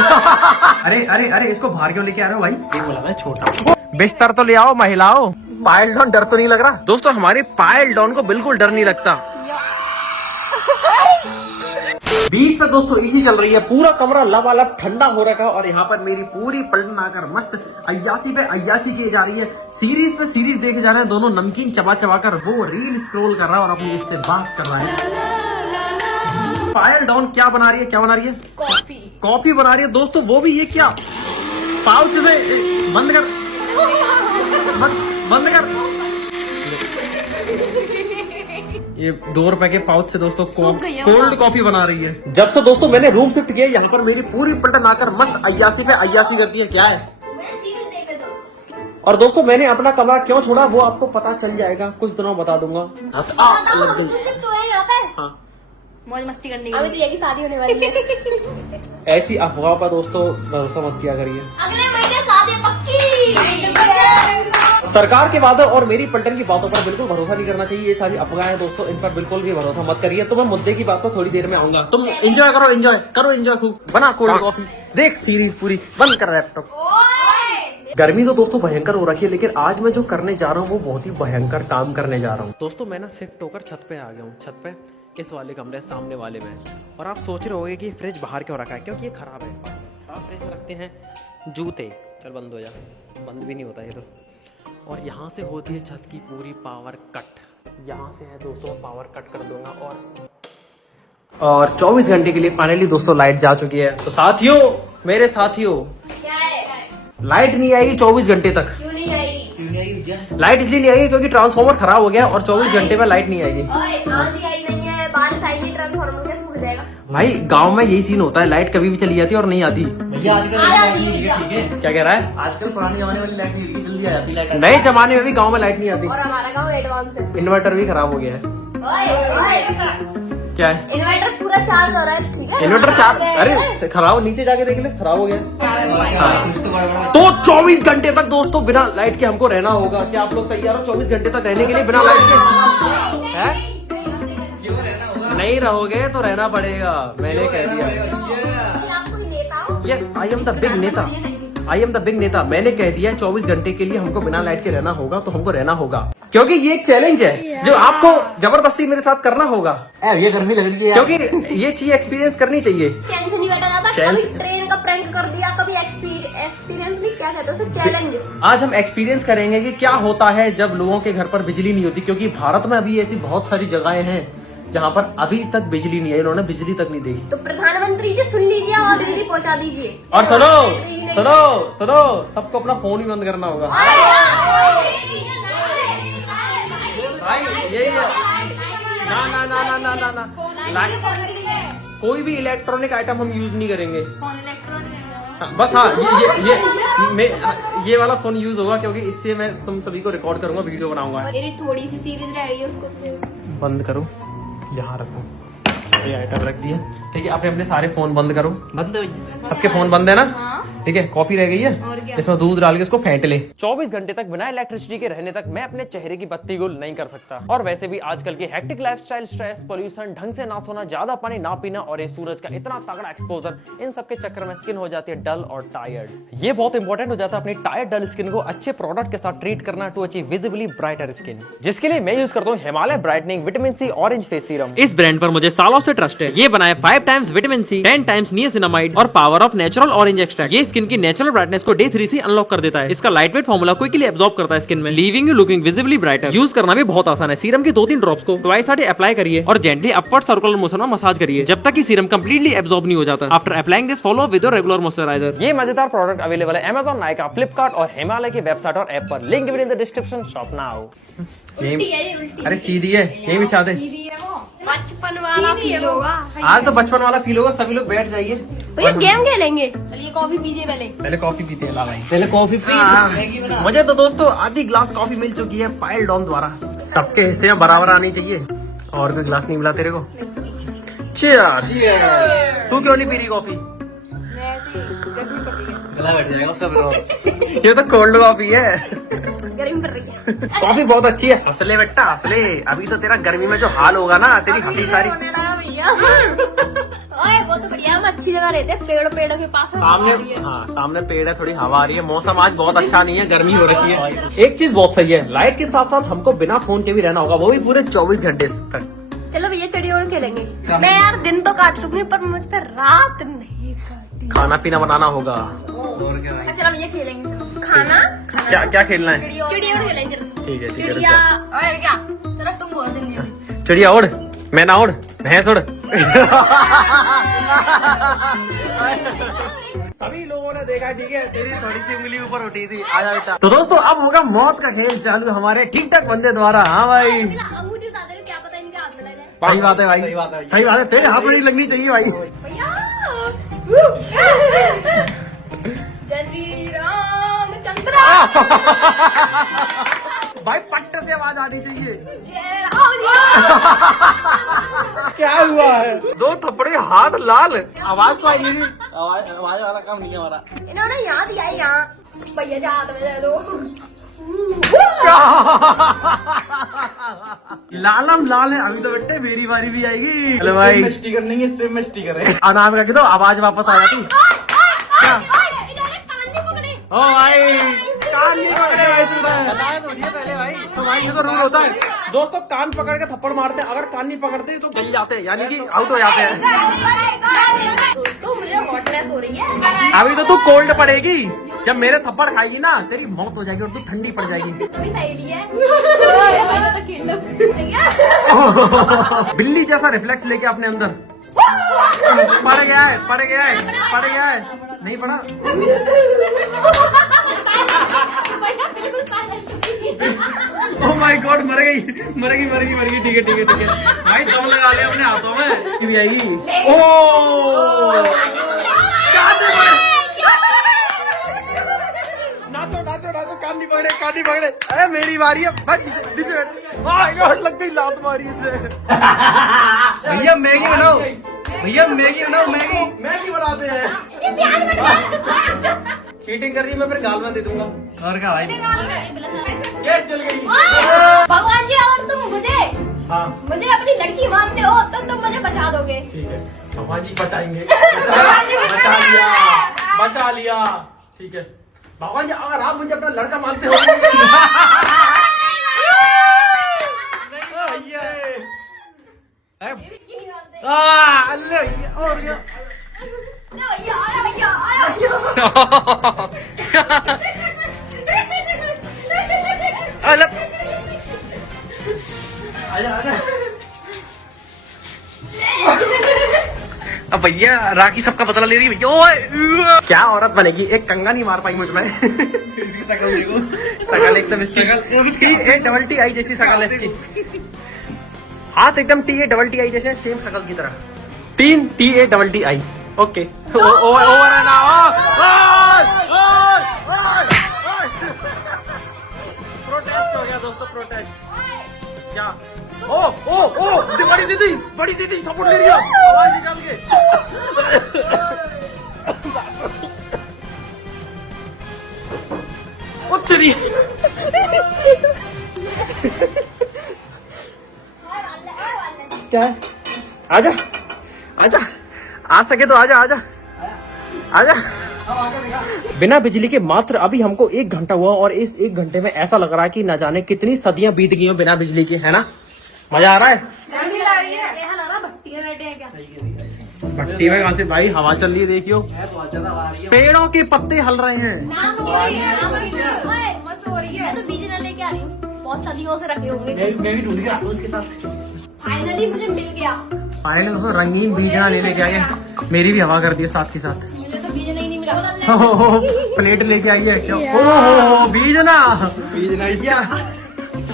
अरे अरे अरे, इसको बाहर क्यों लेके आ रहे हो भाई? ये बोला मैं छोटा। बिस्तर तो ले आओ महिलाओं। पायल डॉन डर तो नहीं लग रहा? दोस्तों हमारे पायल डॉन को बिल्कुल डर नहीं लगता। 20 पे दोस्तों एसी चल रही है, पूरा कमरा लबालब ठंडा हो रखा है और यहाँ पर मेरी पूरी पलटन आकर मस्त अय्यासी पे अय्यासी की जा रही है। सीरीज पे सीरीज देखे जा रहे हैं, दोनों नमकीन चबा चबा कर वो रील स्क्रॉल कर रहा है और अपनी इससे बात कर रहा है। पायल डॉन क्या बना रही है? क्या बना रही है? कॉफी बना रही है दोस्तों। वो भी ये क्या पाउच से बंद कर, बंद कर। ये 2 रुपए के पाउच से दोस्तों कोल्ड कॉफी बना रही है। जब से दोस्तों मैंने रूम शिफ्ट किया, यहाँ पर मेरी पूरी पलटन आकर मस्त अय्यासी पे अय्यासी करती है। क्या है? और दोस्तों मैंने अपना कमरा क्यों छोड़ा वो आपको पता चल जाएगा, कुछ दिनों बता दूंगा। हाँ, मौज मस्ती करने की शादी होने वाली है। ऐसी अफवाह पर दोस्तों भरोसा मत किया करिए। अगले महीने शादी पक्की। सरकार के वादों और मेरी पलटन की बातों पर बिल्कुल भरोसा नहीं करना चाहिए। ये सारी अफवाह है दोस्तों, इन पर बिल्कुल भी भरोसा मत करिए। तो मैं मुद्दे की बात पर थोड़ी देर में आऊंगा। तुम एंजॉय करो, एंजॉय करो, एंजॉय खूब। बना कोल्ड कॉफी, देख सीरीज पूरी, बंद कर लैपटॉप। गर्मी तो दोस्तों भयंकर हो रखी है, लेकिन आज मैं जो करने जा रहा हूँ वो बहुत ही भयंकर काम करने जा रहा हूँ। दोस्तों मैं ना शिफ्ट होकर छत पे आ गया हूँ। छत पे इस वाले कमरे सामने वाले में। और आप सोच रहे होंगे कि फ्रिज बाहर क्यों रखा है, क्योंकि ये खराब है। खराब फ्रिज में रखते हैं जूते। चल बंद हो जा, बंद भी नहीं होता ये तो। और यहाँ से होती है छत की पूरी पावर कट। यहाँ से है दोस्तों, पावर कट कर दूंगा। और 24 घंटे के लिए फाइनली दोस्तों लाइट जा चुकी है। तो साथियों, मेरे साथियों, क्या है? लाइट नहीं आएगी 24 घंटे तक। क्यों नहीं आएगी? लाइट इसलिए नहीं आएगी क्योंकि ट्रांसफार्मर खराब हो गया और 24 घंटे में लाइट नहीं आएगी। आंधी आई नहीं है, बारिश आई नहीं, ट्रांसफार्मर कैसे उड़ जाएगा? भाई गांव में यही सीन होता है, लाइट कभी भी चली जाती है और नहीं आती। भैया आजकल ठीक है, क्या कह रहा है? आजकल पुराने जमाने वाली लाइट जल्दी आ जाती है। नए जमाने में भी गांव में लाइट नहीं आती। और हमारा गाँव एडवांस है। इन्वर्टर भी खराब हो गया है। क्या है? इन्वर्टर पूरा चार्ज हो रहा है, ठीक है? इन्वर्टर चार्ज, अरे खराब, नीचे जाके देख ले, खराब हो गया। हाँ। तो 24 घंटे तक दोस्तों बिना लाइट के हमको रहना होगा। क्या आप लोग तैयार हो 24 घंटे तक रहने के लिए बिना लाइट के? है? नहीं रहोगे तो रहना पड़ेगा, मैंने कह दिया। आप कोई नेता हो? Yes, I am the big नेता। आई एम द बिग नेता। मैंने कह दिया 24 घंटे के लिए हमको बिना लाइट के रहना होगा, तो हमको रहना होगा। क्योंकि ये एक चैलेंज है जो आपको जबरदस्ती मेरे साथ करना होगा। ये गर्मी लग रही है क्योंकि ये चीज एक्सपीरियंस करनी चाहिए। चैन से नहीं बैठा जाता। चैन कभी से- ट्रेन का प्रैंक कर दिया, कभी एक्सपीरियंस नहीं, क्या कहते हैं उसे? चैलेंज। आज हम एक्सपीरियंस करेंगे कि क्या होता है जब लोगों के घर पर बिजली नहीं होती। क्योंकि भारत में अभी ऐसी बहुत सारी जगहें हैं जहाँ पर अभी तक बिजली नहीं है, इन्होंने बिजली तक नहीं देखी। तो प्रधानमंत्री जी सुन लीजिए और बिजली पहुंचा दीजिए। और सुनो सुनो सुनो, सबको अपना फोन ही बंद करना होगा भाई। यही है। ना ना ना ना ना ना ना, कोई भी इलेक्ट्रॉनिक आइटम हम यूज नहीं करेंगे। बस हाँ, ये वाला फोन यूज होगा क्योंकि इससे मैं तुम सभी को रिकॉर्ड करूंगा, वीडियो बनाऊंगा। मेरी थोड़ी सी सीरीज रह गई है, उसको बंद करो, यहाँ रखो, ये आइटम रख दिया। ठीक है, अपने सारे फोन बंद करो। बंद, सबके फोन बंद है ना? ठीक है, कॉफी रह गई है, इसमें दूध डाल के इसको फेंट ले। 24 घंटे तक बिना इलेक्ट्रिसिटी के रहने तक मैं अपने चेहरे की बत्ती गुल नहीं कर सकता। और वैसे भी आजकल की हेक्टिक लाइफस्टाइल, स्ट्रेस, पोल्यूशन, ढंग से ना सोना, ज्यादा पानी ना पीना और ये सूरज का इतना तगड़ा एक्सपोजर, इन सब के चक्कर में स्किन हो जाती है डल और टायर्ड। ये बहुत इंपॉर्टेंट हो जाता है अपनी टायर्ड डल स्किन को अच्छे प्रोडक्ट के साथ ट्रीट करना to achieve visibly brighter skin, जिसके लिए मैं यूज करता हूँ Himalaya brightening vitamin C orange face serum. इस ब्रांड पर मुझे सालों से ट्रस्ट है। ये बनाए 5 times vitamin C, 10 times niacinamide और power of natural orange extract. ये स्किन की नेचुरल ब्राइटनेस को डे 3 से अनलॉक कर देता है। इसका light weight formula quickly absorb करता है स्किन में, leaving you looking visibly brighter. Use करना भी बहुत आसान है। सीरम की 2-3 ड्रॉप्स को ट्वाइस अ डे अप्लाई करिए और जेंटली अपवर्ड सर्कुलर मोशन में मसाज करिए जब तक कि सीरम कंप्लीटली एब्जॉर्ब नहीं हो जाता। After applying this follow with your regular moisturiser. ये मजेदार प्रोडक्ट अवेलेबल है Amazon, नाइका, फ्लिपकार्ट और हिमालय की वेबसाइट और ऐप पर। Link in the description, shop now. अरे सीधी है, यही बिछा दे। बचपन वाला फील होगा। आज तो बचपन वाला फील होगा, सभी लोग बैठ जाइए। भैया गेम खेलेंगे, चलिए कॉफी पीजिए पहले कॉफी पीते हैं। ला भाई, पहले कॉफी पी। मुझे तो दोस्तों आधी ग्लास कॉफी मिल चुकी है पायल डॉन द्वारा। सबके हिस्से में बराबर आनी चाहिए। और कोई ग्लास नहीं मिला तेरे को? चीयर्स। तू क्यों नहीं पी रही कॉफी? गला बैठ जाएगा उसका फिर और। ये तो कोल्ड कॉफी है। गर्मी पड़ रही है। कॉफी बहुत अच्छी है। हंसले बेटा हंसले, अभी तो तेरा गर्मी में जो हाल होगा ना, तेरी हंसी सारी। होने लगा भैया। ओए वो तो बढ़िया, हम अच्छी जगह रहते हैं, पेड़ के पास सामने, हवा आ रही है। हाँ सामने पेड़ है, थोड़ी हवा आ रही है। मौसम आज बहुत अच्छा नहीं है, गर्मी हो रखी है। एक चीज बहुत सही है, लाइट के साथ साथ हमको बिना फोन के भी रहना होगा, वो भी पूरे 24 घंटे तक। चलो भैया चिड़ी और खेलेंगे। मैं यार दिन तो काट लूंगी पर मुझ पे रात नहीं काटी। खाना पीना बनाना होगा। और क्या भाई? चलो भैया खेलेंगे, चलो खाना क्या क्या खेलना है? चिड़ी और खेलेंगे। चलो ठीक है ठीक है, चिड़िया और क्या, चलो तुम बोलो दिन में। चिड़िया उड़, मैना उड़, भैंस उड़। सभी लोगों ने देखा, ठीक है, तेरी थोड़ी सी उंगली ऊपर उठी थी। आजा बेटा। तो दोस्तों अब होगा मौत का खेल चालू हमारे ठीक ठाक बंदे द्वारा। हाँ भाई अंगूठी उतार दे रहे हो, क्या पता इनके हाथ में लग जाए। सही बात है भाई, सही बात है। सही बात है, तेरे हाथ में नहीं लगनी चाहिए भाई। भैया जय श्री रामचंद्र। भाई पट्ट से आवाज आनी चाहिए। जय राम जी। क्या हुआ है? 2 थप्पड़े हाथ लाल, आवाज तो आई नहीं। आवाज वाला काम नहीं है हमारा। इन्होंने यहाँ दिया है यहाँ। भैया जा हाथ में दे दो। लालम लाल है। अभी तो बेटे मेरी बारी भी आएगी। हेलो भाई, स्टिकर नहीं है, सिर्फ में स्टिकर है। नाम रख दो, आवाज वापस आ जाती। इन्होंने कान नहीं पकड़े। ओ भाई कान नहीं पकड़े भाई तुमने। बताया तो नहीं है पहले भाई। तो भाई ये तो रूल होता है दोस्तों, कान पकड़ के थप्पड़ मारते हैं, अगर कान नहीं पकड़ते तो गल जाते हैं, यानी कि आउट हो जाते हैं। दोस्तों मुझे हॉटनेस हो रही है। अभी तो तू कोल्ड पड़ेगी, जब मेरे थप्पड़ खाएगी ना तेरी मौत हो जाएगी और तू ठंडी पड़ जाएगी। तो भी सहेली है। तो खेल लो भैया। बिल्ली जैसा रिफ्लेक्स लेके अपने अंदर। पड़ गया है, पड़ गया है, पड़ गया है, नहीं पड़ा। भैया बिल्कुल साइलेंट। ओह माय गॉड, मर गई, मरेगी मरेगी मरेगी। ठीक है ठीक है ठीक है भाई, दम लगा ले अपने हाथों में, भी आएगी। ओह नाचो नाचो नाचो, कान नहीं पकड़े, कान नहीं पकड़े। अरे मेरी बारी है, फट नीचे बैठ। माय गॉड लग गई लात मारी इसे। भैया मैगी बनाओ, भैया मैगी बनाओ, मैगी मैगी बनाते हैं। चीटिंग कर रही है, मैं फिर गाल में दे दूंगा। और क्या भाई? ये चल गई। भगवान जी और तुम हाँ मुझे अपनी लड़की मानते हो तो तुम मुझे बचा दोगे। ठीक है, भगवान जी बचाएंगे। बचा लिया, बचा लिया। ठीक है भगवान जी, अगर आप मुझे अपना लड़का मानते हो। और क्या? अलग आजा आजा। अब भैया राखी सबका बदला ले रही है भैया। ओए क्या औरत बनेगी, एक कंगा नहीं मार पाई मुझ में। इसकी शक्ल देखो, शकल एकदम इसकी TATTI जैसी शकल है इसकी। हाथ एकदम TATTI जैसे, सेम शकल की तरह। 3 TATTI। ओके ओवर है ना। प्रोटेस्ट हो गया दोस्तों, प्रोटेस्ट। क्या ओ ओ ओ बड़ी दीदी सपोर्ट ले रही है, आवाज निकाल के। ओ तेरी क्या है? आजा आजा, आ सके तो आजा आजा आजा। बिना बिजली के मात्र अभी हमको 1 घंटा हुआ और इस 1 घंटे में ऐसा लग रहा है कि न जाने कितनी सदियां बीत गई हो बिना बिजली के, है ना? मजा आ रहा है। भट्टी में बैठे हैं क्या? भट्टी में कहाँ से भाई, हवा चल रही है देखियो, पेड़ों के पत्ते हल रहे हैं। मस्त हो रही है। मैं तो बीज न लेके आ रही हूँ, बहुत सदियों से रखे होंगे। मैं भी ढूंढ के आता हूँ उसके साथ। फाइनली मुझे मिल गया। फाइनल उसको रंगीन बीजना लेने के आए, मेरी भी हवा कर दी है साथ के साथ। मुझे तो बीज नहीं मिला। प्लेट लेके आई है क्या? ओहो बीजना, बीजना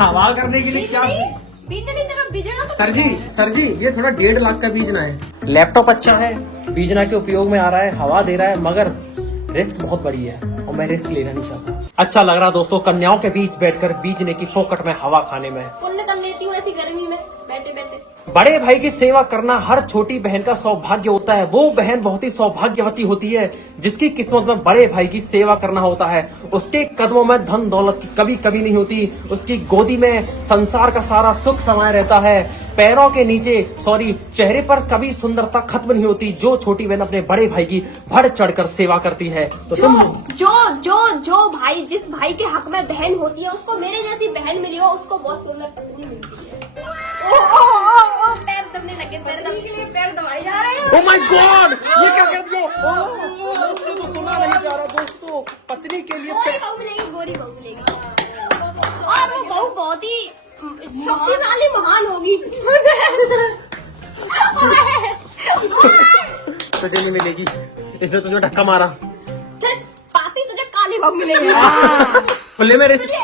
हवा करने के लिए क्या? बीजना तेरा बीजना तो सर जी ये थोड़ा 1.5 लाख का बीजना है। लैपटॉप अच्छा है, बीजना के उपयोग में आ रहा है, हवा दे रहा है, मगर रिस्क बहुत बड़ी है और मैं रिस्क लेना नहीं चाहता। अच्छा लग रहा दोस्तों कन्याओं के बीच बैठकर बीजने की फोकट में हवा खाने में। पुण्य का कर लेती हूँ ऐसी गर्मी में बैठे बैठे। बड़े भाई की सेवा करना हर छोटी बहन का सौभाग्य होता है। वो बहन बहुत ही सौभाग्यवती होती है जिसकी किस्मत में बड़े भाई की सेवा करना होता है। उसके कदमों में धन दौलत की कभी कभी नहीं होती। उसकी गोदी में संसार का सारा सुख समाया रहता है। पैरों के नीचे चेहरे पर कभी सुंदरता खत्म नहीं होती। जो छोटी बहन अपने बड़े भाई की बढ़ चढ़कर सेवा करती है तो तुम जो भाई जिस भाई के हक में बहन होती है उसको मेरे जैसी बहन मिली हो उसको बहुत सुंदर पत्नी मिलती है। ओ, पैर दबने लगे, पैर दबने के लिए पैर दबाए जा रहे हैं। ओह माय गॉड, ये क्या कहते हो? मुझसे तो सुना नहीं जा रहा दोस्तों। पत्नी के लिए गोरी बहू मिलेगी, गोरी बहू मिलेगी और वो बहू बहुत ही शक्तिशाली महान होगी। तुझे नहीं मिलेगी, इसने तुझे धक्का मारा। पापी तुझे काली बहू मिलेगी। खुले में तुझे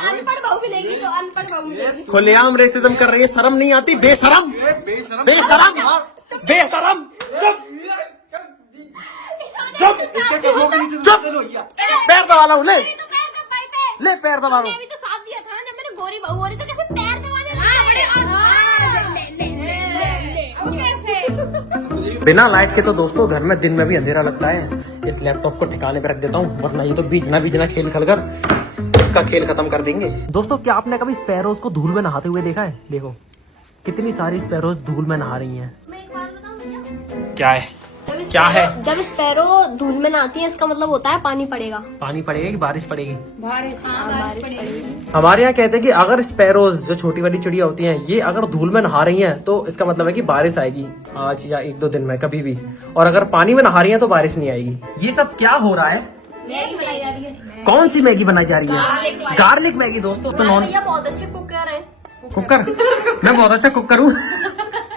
अनपढ़ बहू मिलेगी तो अनपढ़ बहू मिलेगी। खुलेआम रेसिज्म कर रही है, शर्म नहीं आती? बेशरम बेशरम बेशरम। चुप चुप चुप। पैर दबा ला हूं, ले ले पैर दबा ला हूं। मैंने भी तो साथ दिया था ना जब मैंने गोरी बहू हो रही तो कैसे पैर दबाने लगे। बिना लाइट के तो दोस्तों घर में दिन में भी अंधेरा लगता है। इस लैपटॉप को ठिकाने पे रख देता हूँ वरना ये तो बीजना खेल कर इसका खेल खत्म कर देंगे। दोस्तों क्या आपने कभी स्पैरोज को धूल में नहाते हुए देखा है? देखो कितनी सारी स्पैरोज धूल में नहा रही हैं। मैं एक बात बताऊं भैया, क्या है? क्या है? जब स्पैरो धूल में नहाती है इसका मतलब होता है पानी पड़ेगा। पानी पड़ेगा कि बारिश पड़ेगी? बारिश पड़ेगी। हमारे यहाँ कहते हैं कि अगर स्पैरोज जो छोटी वाली चिड़िया होती हैं ये अगर धूल में नहा रही हैं तो इसका मतलब है कि बारिश आएगी आज या 1-2 दिन में कभी भी। और अगर पानी में नहा रही हैं तो बारिश नहीं आएगी। ये सब क्या हो रहा है? मैगी बनाई जा रही है। कौन सी मैगी बनाई जा रही है? गार्लिक मैगी दोस्तों। तो नॉन भैया बहुत अच्छे कुकर है। कुकर? मैं बहुत अच्छा कुकर हूँ।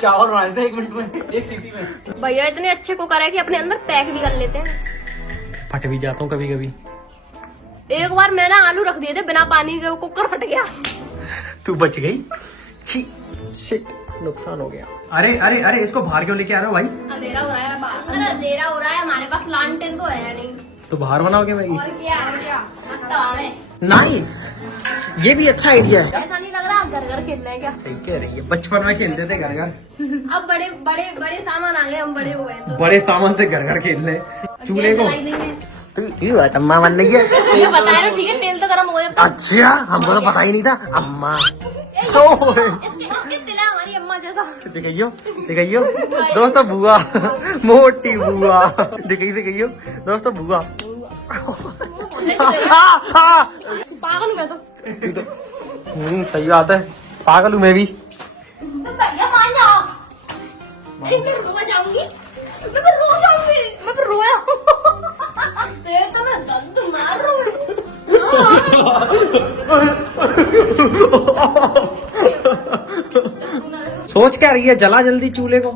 चावल बनाए थे 1 मिनट में, 1 सीटी में। भैया इतने अच्छे कुकर है कि अपने अंदर पैक भी कर लेते हैं। फट भी जाता हूँ कभी कभी। एक बार मैंने आलू रख दिए थे बिना पानी के, कुकर फट गया। तू बच गई। छी शिट, नुकसान हो गया। अरे अरे अरे इसको बाहर क्यों लेके आ रहे हो भाई? अंधेरा हो रहा है बाहर, अंधेरा हो रहा है, हमारे पास लालटेन तो है नहीं। तो बाहर बनाओगे मैगी? और क्या मस्त हवा में। नाइस, ये भी अच्छा आइडिया है। ऐसा नहीं लग रहा घर घर खेल रहे हैं क्या? सही कह रही है, बचपन में खेलते थे घर घर। अब बड़े बड़े बड़े सामान आ गए, हम बड़े हुए हैं तो बड़े सामान से घर घर खेलने। चूल्हे को जलाई देंगे। तो बात अम्मा मान लगी है। मुझे बताया ना, ठीक है तेल तो गर्म हो गया। अच्छा हमको तो पता ही नहीं था। अम्मा इसके तिल है हमारी अम्मा जैसा। दिखाइयो दिखाइयो दोस्तों, बुआ मोटी बुआ दिखाइयो दोस्तों, बुआ। पागल हूँ मैं तो। सही बात है, पागल हूँ मैं भी। तो भैया मान जाओ। मैं रो जाऊंगी, मैं फिर रो जाऊंगी, मैं फिर रोया। तो मैं दर्द मार रहा हूँ। सोच क्या रही है? जला जल्दी चूल्हे को।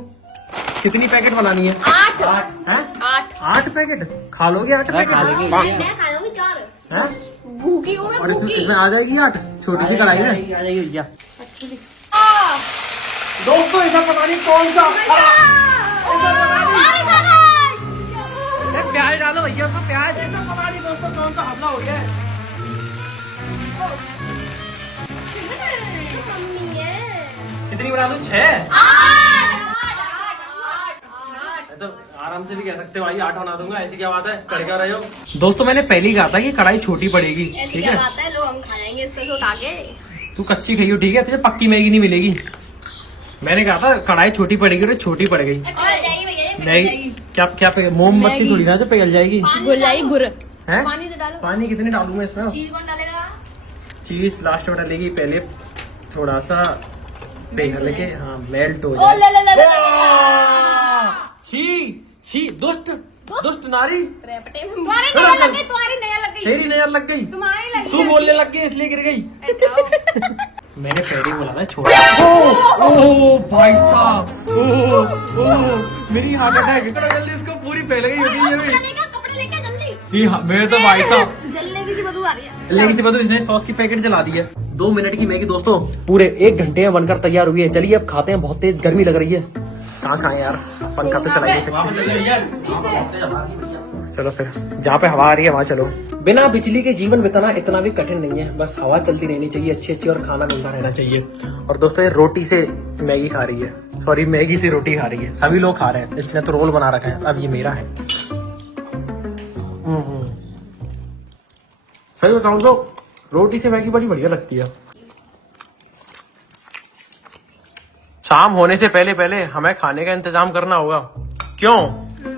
कितनी पैकेट बनानी है? 8 हैं? 8 पैकेट खा लोगे? 8 पैकेट मैं खा लूंगी 4। हैं? भूखी हूँ मैं, और भूखी। इसमें आ जाएगी 8 छोटी सी कढ़ाई में। आ जाएगी भैया। दोस्तों ऐसा पता नहीं कौन सा प्याज डालो भैया, उसमें प्याज ऐसा पता नहीं दोस्तों कौन सा हमला हो गया है। कितनी बना दूं? 6? तो आराम से भी कह सकते हो भाई 8 बना दूंगा, ऐसी क्या बात है? कर क्या रहे हो दोस्तों? मैंने पहले ही कहा था कि कढ़ाई छोटी पड़ेगी, ठीक है? बात है, लोग हम खा जाएंगे इस पे से उठा के। तू कच्ची खाइयो, ठीक है? तुझे पक्की मैगी नहीं मिलेगी। मैंने कहा था कढ़ाई छोटी पड़ेगी और छोटी पड़ गई। मैगी क्या मोमबत्ती थोड़ी ना से पिघल जाएगी। गुर जाएगी, गुर। हैं? पानी तो डालो। पानी कितनी डालूं मैं इसमें? चीज कौन डालेगा? चीज लास्ट में डालेगी, पहले थोड़ा सा पिघल के हाँ मेल्ट हो ओ जाए। ले ले ले ले। छी दुष्ट नारी। तुम्हारी नया लग गई, तुम्हारी नया लग गई, तेरी नजर लग गई, तुम्हारी लग तू गई। बोलने लग गई इसलिए गिर गई। मैंने पहले ही बोला था छोड़। ओ भाई साहब, ओ मेरी हार्ट अटैक। जल्दी इसको पूरी फैल गई होगी ये भी। कपड़े लेके जल्दी। मेरे तो भाई साहब जलने की सी बदबू आ रही है। लेकिन से बता, इसने सॉस की पैकेट जला दी है। 2 मिनट की मैगी दोस्तों पूरे 1 घंटे में बनकर तैयार हुई है। चलिए अब खाते हैं, बहुत तेज गर्मी लग रही है। कहाँ खाएं यार, पंखा तो चला ही नहीं सकते। चलो फिर जहाँ पे हवा आ रही है वहाँ चलो। बिना बिजली के जीवन बिताना इतना भी कठिन नहीं है, बस हवा चलती रहनी चाहिए अच्छी अच्छी और खाना मिलता रहना चाहिए। और दोस्तों ये रोटी से मैगी खा रही है, सॉरी मैगी से रोटी खा रही है। सभी लोग खा रहे हैं, इसने तो रोल बना रखा है, अब ये मेरा है। सही बताऊं तो रोटी से मैगी बड़ी बढ़िया लगती है। शाम होने से पहले पहले हमें खाने का इंतजाम करना होगा। क्यों?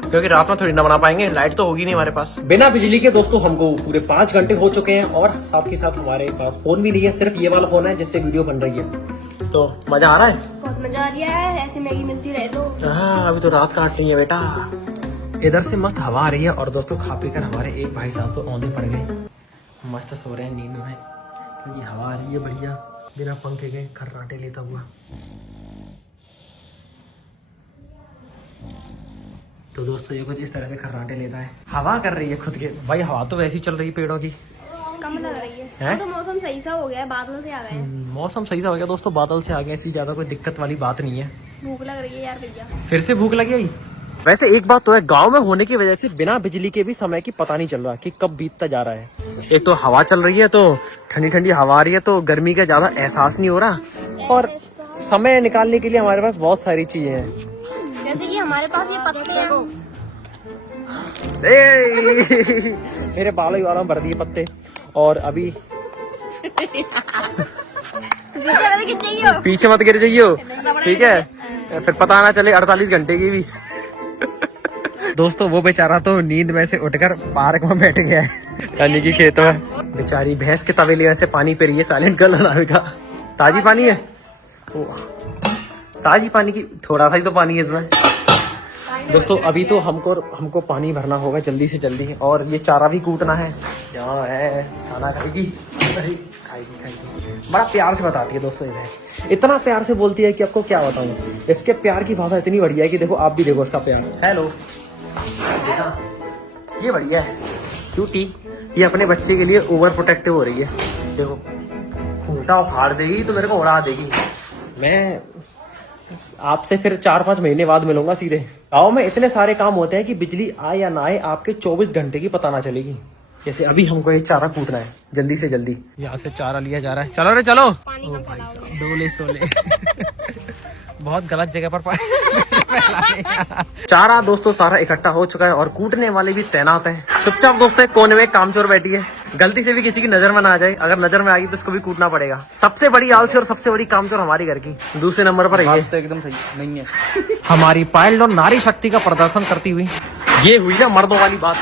क्योंकि रात में थोड़ी ना बना पाएंगे, लाइट तो होगी नहीं हमारे पास। बिना बिजली के दोस्तों हमको पूरे 5 घंटे हो चुके हैं और साथ के साथ हमारे पास फोन भी नहीं है, सिर्फ ये वाला फोन है जिससे वीडियो बन रही है। तो मजा आ रहा है? बहुत मजा आ रहा है, ऐसी मैगी मिलती रहे तो। हाँ अभी तो रात काट रही है बेटा। इधर से मस्त हवा आ रही है और दोस्तों खा पी कर हमारे एक भाई साहब तो औंधे पड़ गए, मस्त सो रहे हैं नींद में क्योंकि हवा आ रही है बढ़िया, बिना पंखे के खर्राटे लेता हुआ। तो दोस्तों ये कुछ इस तरह से खर्राटे लेता है, हवा कर रही है खुद के। भाई हवा तो वैसी चल रही है पेड़ों की, कम लग रही हैं? है तो मौसम सही सा हो गया है, बादल से आ गए हैं। मौसम सही सा हो गया दोस्तों, बादल से आ गए, ऐसी ज्यादा कोई दिक्कत वाली बात नहीं है। भूख लग रही है यार भैया, फिर से भूख लगी आई। वैसे एक बात तो है, गांव में होने की वजह से बिना बिजली के भी समय की पता नहीं चल रहा कि कब बीतता जा रहा है। एक तो हवा चल रही है तो ठंडी ठंडी हवा आ रही है तो गर्मी का ज्यादा एहसास नहीं हो रहा, और समय निकालने के लिए हमारे पास बहुत सारी चीजें हैं। जैसे कि हमारे पास ये पत्ते हैं, मेरे बालों ही वालों में भर दिए पत्ते। और अभी पीछे मत गिर जाइयो, ठीक है? फिर पता ना चले 48 घंटे की भी। दोस्तों वो बेचारा तो नींद में से उठकर पार्क में बैठ गया है, यानी कि खेत में। बेचारी भैंस के तवेले से पानी पी रही है, साइलेंट गर्ल का। ताजी पानी है, ताजी पानी की थोड़ा सा ही तो पानी है इसमें। दोस्तों अभी तो हमको पानी भरना होगा जल्दी से जल्दी, और ये चारा भी कूटना है। यहाँ है, खाना खाएगी, खाएगी। बड़ा प्यार से बताती है दोस्तों ये भैंस, इतना प्यार से बोलती है कि आपको क्या बताऊं। इसके प्यार की भाषा इतनी बढ़िया है कि देखो आप भी देखो इसका प्यार। हेलो, ये बढ़िया है क्यूटी, ये अपने बच्चे के लिए ओवर प्रोटेक्टिव हो रही है। देखो खूंटा उखाड़ देगी तो मेरे को उड़ा देगी। मैं आपसे फिर 4-5 महीने बाद मिलूंगा सीधे। गाँव में इतने सारे काम होते हैं कि बिजली आए या ना आए आपके 24 घंटे की पता ना चलेगी। जैसे अभी हमको ये चारा कूटना है जल्दी से जल्दी, यहाँ से चारा लिया जा रहा है। चलो रे चलो। ओ भाई साहब डोले सोले बहुत गलत जगह पर चारा दोस्तों सारा इकट्ठा हो चुका है और कूटने वाले भी तैनात हैं। चुपचाप दोस्तों कोने में कामचोर बैठी है, गलती से भी किसी की नजर में ना आ जाए, अगर नजर में आएगी तो उसको भी कूटना पड़ेगा। सबसे बड़ी आलसी और सबसे बड़ी कामचोर हमारी घर की। दूसरे नंबर पर ये तो एकदम सही नहीं है। हमारी पायल और नारी शक्ति का प्रदर्शन करती हुई ये हुई ना मर्दों वाली बात,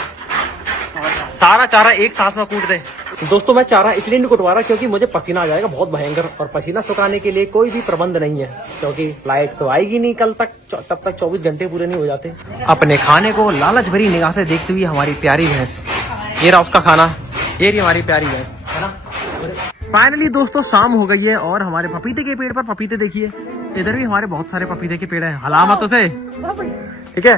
सारा चारा एक सांस में कूट दे। दोस्तों मैं चारा इसलिए नहीं कुटवा रहा क्योंकि मुझे पसीना आ जाएगा बहुत भयंकर, और पसीना सुखाने के लिए कोई भी प्रबंध नहीं है क्योंकि लाइट तो आएगी नहीं कल तक, तब तक 24 घंटे पूरे नहीं हो जाते। अपने खाने को लालच भरी निगाह से देखती हुई हमारी प्यारी भैंस, ये रहा उसका खाना, ये रही हमारी प्यारी भैंस, है ना। फाइनली दोस्तों शाम हो गई है और हमारे पपीते के पेड़ पर पपीते देखिए, इधर भी हमारे बहुत सारे पपीते के पेड़ हैं। हलामत उसे, ठीक है।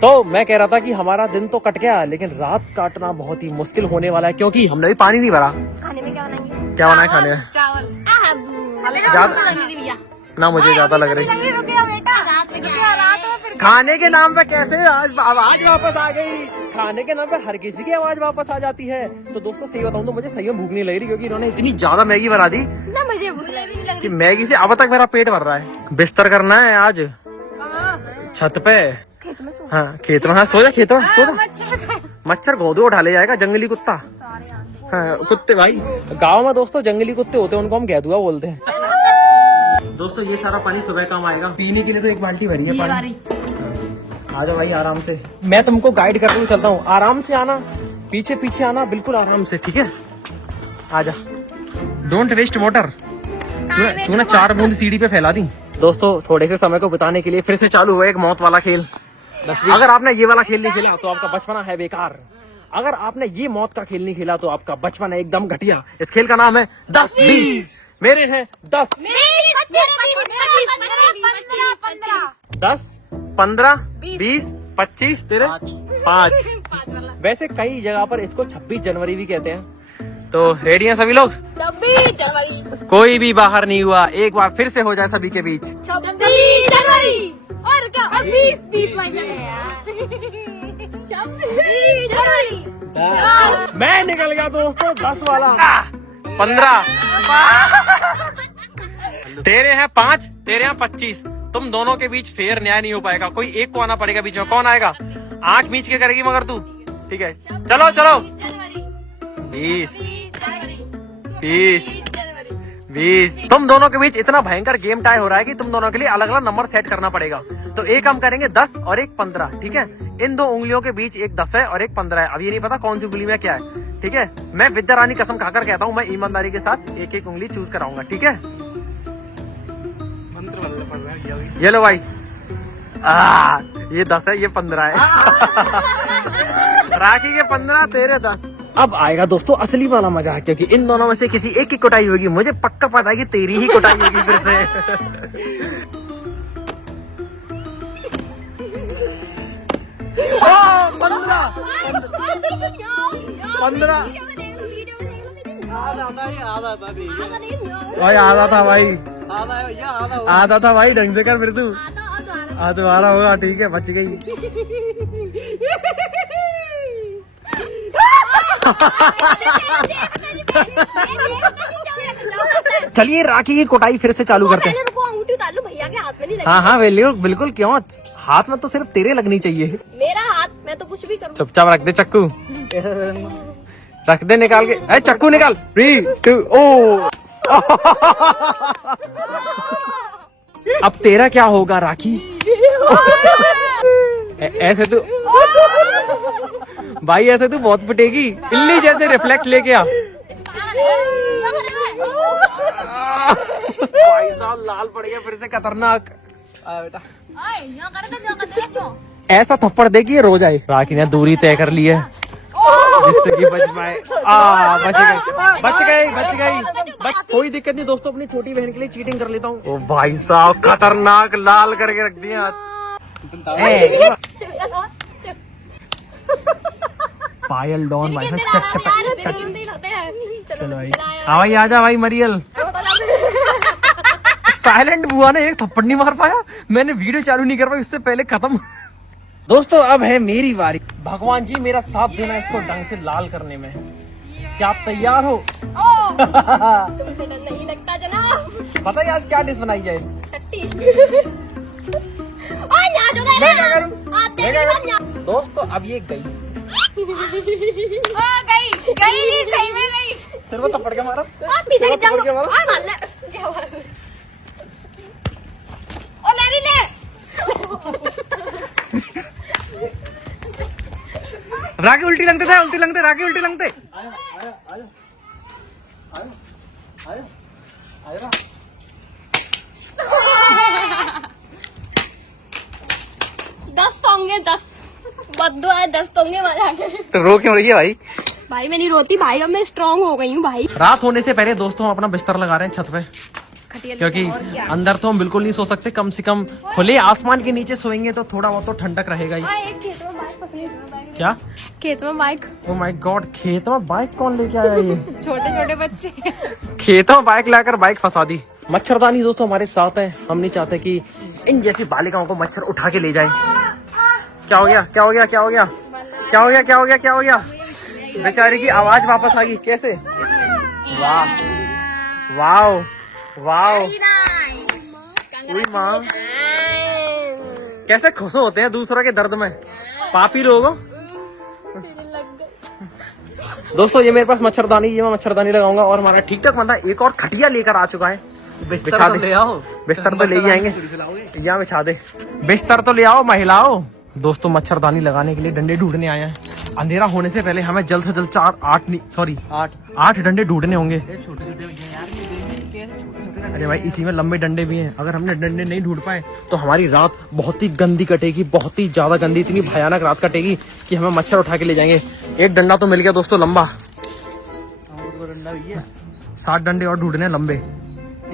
तो मैं कह रहा था कि हमारा दिन तो कट गया लेकिन रात काटना बहुत ही मुश्किल होने वाला है क्योंकि हमने भी पानी नहीं भरा। खाने में क्या बनाएंगे? क्या बनाए खाने में? ना मुझे ज्यादा लग रही खाने के नाम पे। कैसे आज आवाज वापस आ गई, खाने के नाम पे हर किसी की आवाज वापस आ जाती है। तो दोस्तों सही बताऊं तो मुझे सही में भूख नहीं लग रही क्योंकि इन्होंने इतनी ज्यादा मैगी बना दी ना, मुझे भूख भी लग कि मैगी से अब तक मेरा पेट भर रहा है। बिस्तर करना है आज छत पे, हाँ खेत में। हाँ सो जा, खेत में सो जा। मच्छर घोदो उठा ले जाएगा जंगली कुत्ता। हाँ कुत्ते भाई, गाँव में दोस्तों जंगली कुत्ते होते हैं, उनको हम गैदुआ बोलते हैं। दोस्तों ये सारा पानी सुबह काम आएगा, पीने के लिए तो एक बाल्टी भरी है पानी। आ जाओ भाई आराम से, मैं तुमको गाइड कर रहा चल रहा हूँ, आराम से आना, पीछे पीछे आना, बिल्कुल आराम से, ठीक है। आजा, डोंट वेस्ट वाटर। तूने 4 बूंद सीढ़ी पे फैला दी। दोस्तों थोड़े से समय को बिताने के लिए फिर से चालू हुआ एक मौत वाला खेल। अगर आपने ये वाला खेल नहीं खेला तो आपका बचपना है बेकार, अगर आपने ये मौत का खेल नहीं खेला तो आपका बचपन है एकदम घटिया। इस खेल का नाम है 10-20। मेरे हैं 10, 10, 15, 20, 25, तेरे 5। वैसे कई जगह पर इसको 26 जनवरी भी कहते हैं। तो रेडी हैं सभी लोग? 26 जनवरी। कोई भी बाहर नहीं हुआ, एक बार फिर से हो जाए सभी के बीच। 26 जनवरी और क्या 20 महीने। मैं निकल गया दोस्तों 10 वाला 15 तेरे हैं 5 तेरे हैं 25 तुम दोनों के बीच फेयर न्याय नहीं हो पाएगा कोई एक को आना पड़ेगा बीच में कौन आएगा आंख मीच के करेगी मगर तू ठीक है चलो चलो 20 तुम दोनों के बीच इतना भयंकर गेम टाई हो रहा है कि तुम दोनों के लिए अलग अलग नंबर सेट करना पड़ेगा तो एक हम करेंगे 10 और एक 15 ठीक है इन दो उंगलियों के बीच एक 10 है और एक 15 है अब ये नहीं पता कौन सी उंगली में क्या है ठीक है मैं विद्या रानी कसम खाकर कहता हूँ मैं ईमानदारी के साथ एक एक उंगली चूज कराऊंगा ठीक है ये लो भाई ये 10 है ये 15 है राखी के 15 तेरे 10 अब आएगा दोस्तों असली वाला मजा क्योंकि इन दोनों में से किसी एक की कुटाई होगी मुझे पक्का पता है कि तेरी ही कुटाई होगी फिर से 15 भाई आधा था भाई आधा था भाई ढंग से कर फिर तू तुम्हारा होगा ठीक है बच गई चलिए राखी की कुटाई फिर से चालू करते हैं अंगूठी उतार लो भैया के हाथ में नहीं लगी हाँ बिल्कुल क्यों हाथ में तो सिर्फ तेरे लगनी चाहिए मेरा हाथ मैं तो कुछ भी करूँ चुपचाप रख दे चक्कू रख दे निकाल के अरे चक्कू निकाल 3 2 ओ अब तेरा क्या होगा राखी ऐसे तू भाई ऐसे तू बहुत पिटेगी इल्ली जैसे रिफ्लेक्स लेके आ भाई साहब लाल पड़ गया फिर से खतरनाक बेटा ऐसा थप्पड़ दे कि ये रो जाए राखी ने दूरी तय कर ली है जिससे कि बच पाए बच गई कोई दिक्कत नहीं दोस्तों अपनी छोटी बहन के लिए चीटिंग कर लेता हूँ ओ भाई साहब खतरनाक लाल करके रख दिए हाथ पायल डॉन भाई चलो भाई हाँ भाई आजा भाई मरियल साइलेंट बुआ ने एक थप्पड़ नहीं मार पाया मैंने वीडियो चालू नहीं कर पाई उससे पहले खत्म दोस्तों अब है मेरी बारी भगवान जी मेरा साथ देना इसको ढंग से लाल करने में क्या आप तैयार हो तुमसे डर नहीं लगता जनाब पता है आज क्या डिश बनाई जाए दोस्तों अब ये गई सही में गई सिर में थप्पड़ के मारा पीछे ले राखी उल्टी लंगते राखी उल्टी लंगते 10 तो होंगे 10 बद्दो है 10 तो होंगे मजा के तो रो क्यों रही है भाई मैं नहीं रोती भाई अब मैं स्ट्रांग हो गई हूँ भाई रात होने से पहले दोस्तों हम अपना बिस्तर लगा रहे हैं छत पे क्योंकि अंदर तो हम बिल्कुल नहीं सो सकते कम से कम खुले आसमान के नीचे सोएंगे तो थोड़ा बहुत तो ठंडक रहेगा ही क्या खेत में बाइक ओ माय गॉड खेत में बाइक कौन लेके आया ये छोटे छोटे बच्चे खेतों में बाइक लाकर बाइक फंसा दी मच्छरदानी दोस्तों हमारे साथ है हम नहीं चाहते कि इन जैसी बालिकाओं को मच्छर उठा के ले जाए क्या हो गया बेचारे की आवाज वापस आ गई कैसे वाह माँ कैसे खुश होते हैं दूसरों के दर्द में पापी लोग दोस्तों ये मेरे पास मच्छरदानी ये मैं मच्छरदानी लगाऊंगा और हमारा ठीक ठाक बंदा एक और खटिया लेकर आ चुका है बिस्तर तो ले आओ बिस्तर तो ले ही आएंगे यहाँ बिछा दे बिस्तर तो ले आओ महिलाओं दोस्तों मच्छरदानी लगाने के लिए डंडे ढूंढने आए हैं अंधेरा होने से पहले हमें जल्द से जल्द 8 डंडे ढूंढने होंगे अरे भाई इसी में लंबे डंडे भी हैं अगर हमने डंडे नहीं ढूंढ पाए तो हमारी रात बहुत ही गंदी कटेगी बहुत ही ज्यादा गंदी इतनी भयानक रात कटेगी कि हमें मच्छर उठा के ले जाएंगे एक डंडा तो मिल गया दोस्तों लंबा 7 डंडे और ढूंढने लंबे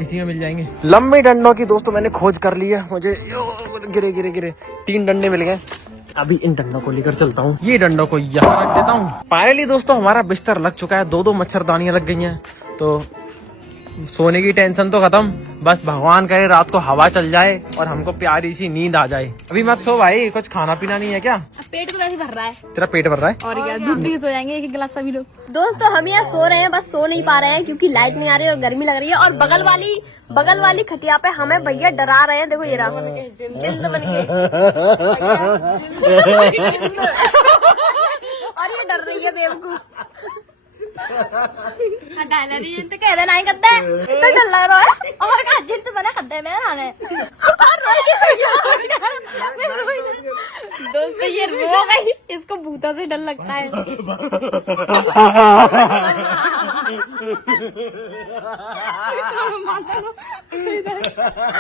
इसी में मिल जाएंगे लंबे डंडों की दोस्तों मैंने खोज कर ली है मुझे गिरे 3 डंडे मिल गए अभी इन डंडों को लेकर चलता हूँ ये डंडों को यहाँ रख देता हूँ फाइनली दोस्तों हमारा बिस्तर लग चुका है 2 मच्छरदानियां लग गई हैं तो सोने की टेंशन तो खत्म, बस भगवान करे रात को हवा चल जाए और हमको प्यारी सी नींद आ जाए। अभी मत सो भाई, कुछ खाना पीना नहीं है क्या? पेट तो वैसे भर रहा है। तेरा पेट भर रहा है? और क्या, दूध पी के सो जाएंगे एक गिलास सभी लोग। दोस्तों हम यहाँ सो रहे हैं, बस सो नहीं पा रहे हैं क्योंकि लाइट नहीं आ रही है और गर्मी लग रही है। और बगल वाली खटिया पे हमें भैया डरा रहे हैं। देखो ये रहा जिंद बन के और ये डर रही है बेवकूफ। जिंद कह देना ही करते हैं तो डर लग रहा है। और का जिंद बना करते मैं नाने दोस्तों ये रो गई, इसको भूतों से डर लगता है।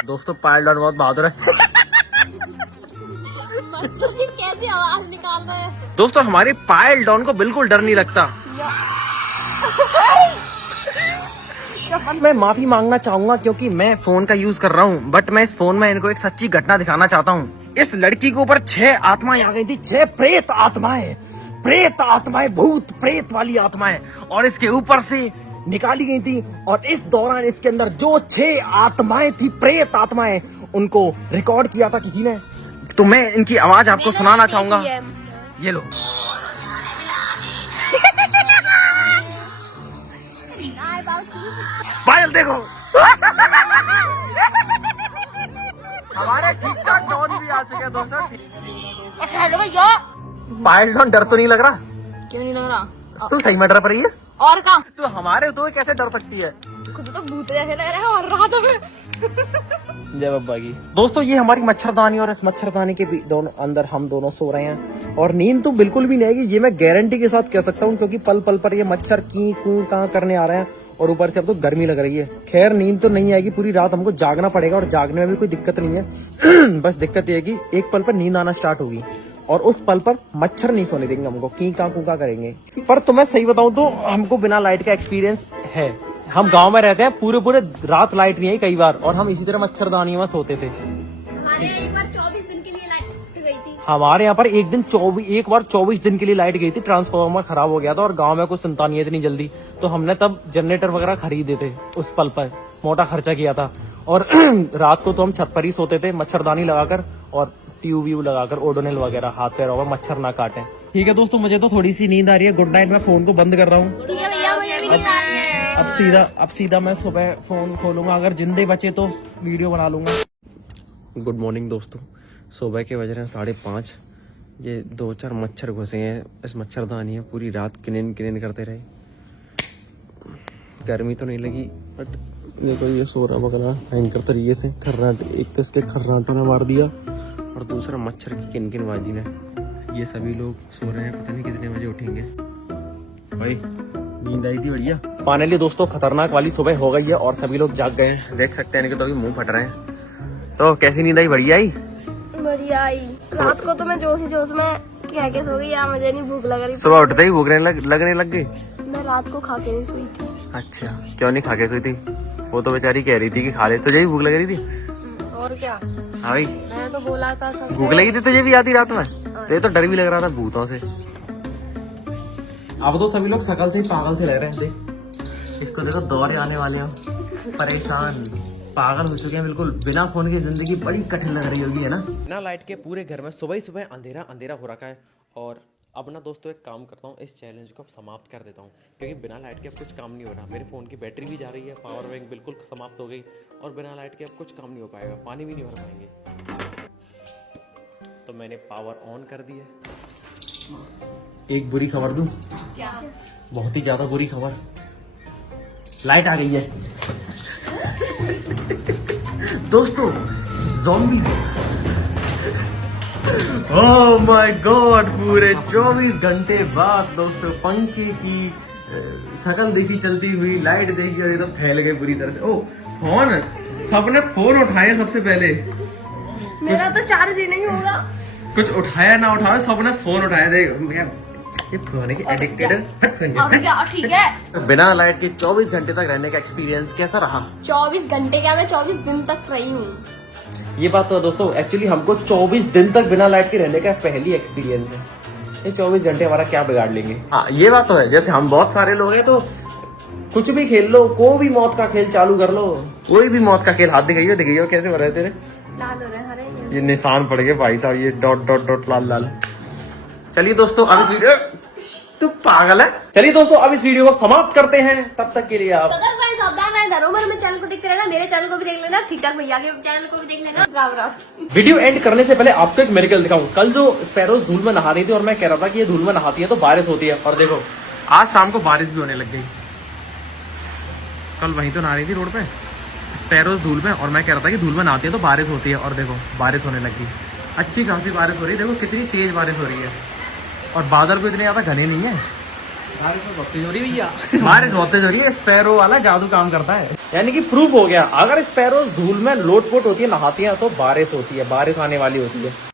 दोस्तों पायल डॉन बहुत बहादुर है। कैसी आवाज निकाल रहे हैं। दोस्तों हमारे पायल डॉन को बिल्कुल डर नहीं लगता। मैं माफी मांगना चाहूंगा क्योंकि मैं फोन का यूज कर रहा हूँ, बट मैं इस फोन में इनको एक सच्ची घटना दिखाना चाहता हूँ। इस लड़की के ऊपर 6 आत्माएं आ गई थी, 6 प्रेत आत्माएं, भूत प्रेत वाली आत्माएं, और इसके ऊपर से निकाली गई थी। और इस दौरान इसके अंदर जो 6 आत्माएं थी, प्रेत आत्माएं, उनको रिकॉर्ड किया था किसी ने। तो मैं इनकी आवाज आपको सुनाना चाहूंगा। ये लो पायल देखो। हमारे ठीक ठाक डॉन भी आ चुके हैं दोस्तों। हेलो भैया। पायल डॉन डर तो नहीं लग रहा? क्यों नहीं लग रहा? तू सही में डर पड़ी है? और का तो हमारे दो कैसे डर सकती है? खुद तो भूत जैसे लग रहे हैं और रात में। जय बब्बा की। दोस्तों ये हमारी मच्छरदानी, और इस मच्छरदानी के भी दोनों अंदर हम दोनों सो रहे हैं और नींद तो बिल्कुल भी नहीं आएगी, ये मैं गारंटी के साथ कह सकता हूँ, क्योंकि पल पल पर ये मच्छर की कूं कहाँ करने आ रहे हैं और ऊपर से अब तो गर्मी लग रही है। खैर नींद तो नहीं आएगी, पूरी रात हमको जागना पड़ेगा और जागने में भी कोई दिक्कत नहीं है। बस दिक्कत ये है कि एक पल पर नींद आना स्टार्ट होगी और उस पल पर मच्छर नहीं सोने देंगे हमको, की का कूका करेंगे। पर तुम्हें सही बताऊं तो हमको बिना लाइट का एक्सपीरियंस है। हम गांव में रहते हैं, पूरे रात लाइट नहीं आई कई बार, और हम इसी तरह मच्छरदानी में सोते थे। हमारे एक बार 24 दिन के लिए लाइट गई थी। हमारे यहाँ पर एक बार 24 दिन के लिए लाइट गई थी, ट्रांसफार्मर खराब हो गया था और गांव में कुछ सुनता नहीं है इतनी जल्दी, तो हमने तब जनरेटर वगैरह खरीदे थे। उस पल पर मोटा खर्चा किया था और रात को तो हम छत पर ही सोते थे, मच्छरदानी लगाकर और ट्यूब व्यू लगाकर, ओडोनिल वगैरह हाथ पैरों में मच्छर ना काटे। ठीक है दोस्तों, मुझे तो थोड़ी सी नींद आ रही है। Good night. मैं फोन को बंद कर रहा हूँ। ठीक है भैया, मुझे भी नींद आ रही है। अब सीधा मैं सुबह फोन खोलूंगा, अगर जिंदे बचे तो वीडियो बना लूंगा। गुड मॉर्निंग दोस्तों, सुबह के बज रहे हैं 5:30। ये 2-4 मच्छर घुसे हैं इस मच्छरदानी में, पूरी रात किनेन करते रहे। गर्मी तो नहीं लगी, बट देखो ये सो रहा बगला भयंकर तरीके से। खर्राट, एक तो इसके खर्राटों ने मार दिया और दूसरा मच्छर की किन बाजी ने। ये सभी लोग सो रहे हैं, पता नहीं कितने बजे उठेंगे। भाई नींद आई थी बढ़िया। फाइनली दोस्तों खतरनाक वाली सुबह हो गई है और सभी लोग जाग गए हैं, देख सकते हैं, तो अभी मुंह फट रहे हैं। तो कैसी नींद आई? बढ़िया आई? बढ़िया आई। रात को तो मैं जोश में कह के सो गई यार, मुझे नहीं भूख लग रही। सुबह उठते ही भूख लगने लग गई। मैं रात को खा के नहीं सोई थी। अच्छा, क्यों नहीं खा के सोई थी? वो तो बेचारी कह रही थी कि खा ले, तुझे भी भूख लग रही थी? और क्या, हाँ भाई मैंने तो बोला था सबसे। भूख लगी थी तुझे भी आधी रात में? तो ये तो डर भी लग रहा था भूतों से। अब तो सभी लोग शकल से ही पागल से लग रहे हैं। देख इसको देखो, दौरे आने वाले हैं, परेशान पागल हो चुके हैं बिल्कुल। बिना फोन की जिंदगी बड़ी कठिन लग रही होगी, है ना? बिना लाइट के पूरे घर में सुबह ही सुबह अंधेरा हो रखा है। और अब ना दोस्तों एक काम करता हूँ, इस चैलेंज को अब समाप्त कर देता हूँ, क्योंकि बिना लाइट के अब कुछ काम नहीं हो रहा। मेरे फ़ोन की बैटरी भी जा रही है, पावर बैंक बिल्कुल समाप्त हो गई, और बिना लाइट के अब कुछ काम नहीं हो पाएगा, पानी भी नहीं भर पाएंगे। तो मैंने पावर ऑन कर दिया। एक बुरी खबर दूं? क्या? बहुत ही ज्यादा बुरी खबर, लाइट आ गई है दोस्तों। ज़ॉम्बी, ओह माय गॉड, पूरे 24 घंटे बाद दोस्तों पंखे की शक्ल देखी चलती हुई, लाइट देखी और ये तो फैल गए पूरी तरह से। ओ फोन, सबने फोन उठाए सबसे पहले। मेरा तो चार्ज ही नहीं होगा। कुछ उठाया ना उठाया, सबने फोन उठाया। देख ये फोन की एडिक्टेड। अब क्या? ठीक है। बिना लाइट के 24 घंटे तक रहने का एक्सपीरियंस कैसा रहा? 24 घंटे क्या, मैं 24 दिन तक रही हूँ। ये बात तो दोस्तों एक्चुअली हमको 24 दिन तक बिना लाइट के रहने का पहली एक्सपीरियंस है। ये 24 घंटे हमारा क्या बिगाड़ लेंगे? हाँ ये बात तो है, जैसे हम बहुत सारे लोग हैं तो कुछ भी खेल लो, कोई भी मौत का खेल चालू कर लो, कोई भी मौत का खेल। हाथ दिखाइए कैसे हो रहे तेरे, लाल हो रहे हैं, हरे ये निशान पड़ गए भाई साहब, ये डॉट डॉट डॉट लाल लाल। चलिए दोस्तों अब इस वीडियो, तू पागल है। चलिए दोस्तों अब इस वीडियो को समाप्त करते हैं, तब तक के लिए आप अगर भाई सावधान रहे, धरोहर में चैनल को देखते रहना, मेरे चैनल को भी देख लेना, ठीक ठाक भैया के चैनल को भी देख लेना। राम राम। वीडियो एंड करने से पहले आपको एक मेरेकल दिखाऊं। कल जो स्पैरोज धूल में नहा रही थी और मैं कह रहा था कि ये धूल में नहाती है तो बारिश होती है, और देखो आज शाम को बारिश भी होने लग गई। कल वहीं तो नहा रही थी रोड पे स्पैरोज धूल में, और मैं कह रहा था कि धूल में नहाती है तो बारिश होती है, और देखो बारिश होने लगी। अच्छी खासी बारिश हो रही है, देखो कितनी तेज बारिश हो रही है, और बादल भी इतने ज्यादा घने नहीं है। बारिश बहुत तेज हो रही है भैया, बारिश बहुत तेज हो रही है। स्पैरो वाला जादू काम करता है, यानी कि प्रूफ हो गया, अगर स्पैरोज धूल में लोटपोट होती है, नहाती है तो बारिश होती है, बारिश आने वाली होती है।